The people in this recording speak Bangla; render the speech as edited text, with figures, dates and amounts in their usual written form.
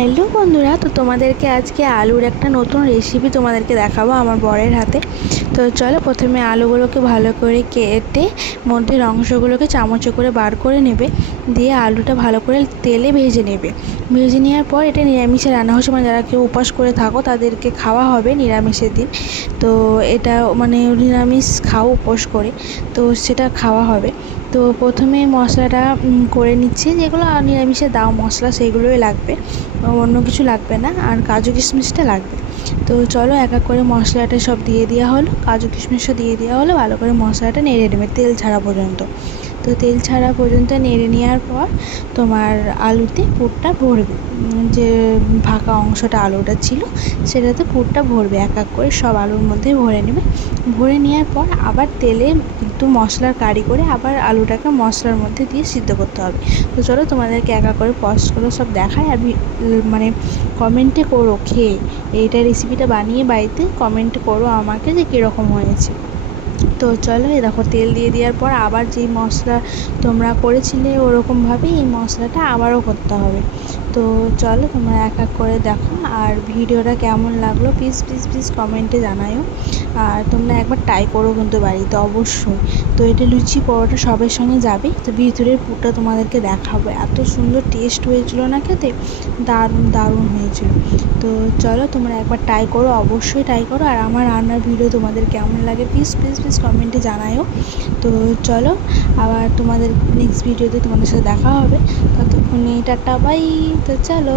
হ্যালো বন্ধুরা, তো তোমাদেরকে আজকে আলুর একটা নতুন রেসিপি তোমাদেরকে দেখাবো আমার বরের হাতে। তো চলো, প্রথমে আলুগুলোকে ভালো করে কেটে মধ্যের অংশগুলোকে চামচে করে বার করে নেবে, দিয়ে আলুটা ভালো করে তেলে ভেজে নেবে। ভেজে নেওয়ার পর এটা নিরামিষে রান্না হচ্ছে, মানে যারা কেউ উপোস করে থাকো তাদেরকে খাওয়া হবে নিরামিষের দিন। তো এটা মানে নিরামিষ খাও উপোস করে, তো সেটা খাওয়া হবে। তো প্রথমে মশলাটা করে নিচ্ছি, যেগুলো নিরামিষে দাও মশলা সেগুলোই লাগবে, অন্য কিছু লাগবে না। আর কাজু কিশমিশটা লাগবে। তো চলো এক এক করে মশলাটা সব দিয়ে দেওয়া হলো, কাজু কিশমিশও দিয়ে দেওয়া হলো। ভালো করে মশলাটা নেড়ে নেবে তেল ছাড়া পর্যন্ত। তো তেল ছাড়া পর্যন্ত নেড়ে নেওয়ার পর তোমার আলুতে পুরটা ভরবে, যে ফাঁকা অংশটা আলুটা ছিল সেটাতে পুরটা ভরবে, এক এক করে সব আলুর মধ্যে ভরে নেবে। ভরে নেওয়ার পর আবার তেলে একটু মশলার কারি করে আবার আলুটাকে মশলার মধ্যে দিয়ে সিদ্ধ করতে হবে। তো চলো তোমাদেরকে এক এক করে পজগুলো সব দেখায়। আর মানে কমেন্টে করো, খেয়ে এইটা রেসিপিটা বানিয়ে বাড়িতে কমেন্ট করো আমাকে যে কীরকম হয়েছে। তো চলো, এই দেখো তেল দিয়ে দেওয়ার পর আবার যেই মশলা তোমরা করেছিলে ওরকমভাবেই এই মশলাটা আবারও করতে হবে। তো চলো তোমরা এক এক করে দেখো, আর ভিডিওটা কেমন লাগলো প্লিজ প্লিজ প্লিজ কমেন্টে জানাও। আর তোমরা একবার ট্রাই করো কিন্তু বাড়িতে অবশ্যই। তো এটা লুচি পরোটা সবের সঙ্গে যাবে। তো ভিতরের পুরটা তোমাদেরকে দেখাবো, এত সুন্দর টেস্ট হয়েছিল না খেতে, দারুণ দারুণ হয়েছিল। তো চলো তোমরা একবার ট্রাই করো, অবশ্যই ট্রাই করো। আর আমার রান্নার ভিডিও তোমাদের কেমন লাগে প্লিজ প্লিজ প্লিজ কমেন্টে জানাও। তো চলো, আবার তোমাদের নেক্সট ভিডিওতে তোমাদের সাথে দেখা হবে। ততক্ষণে টাটা বাই। তো চলো।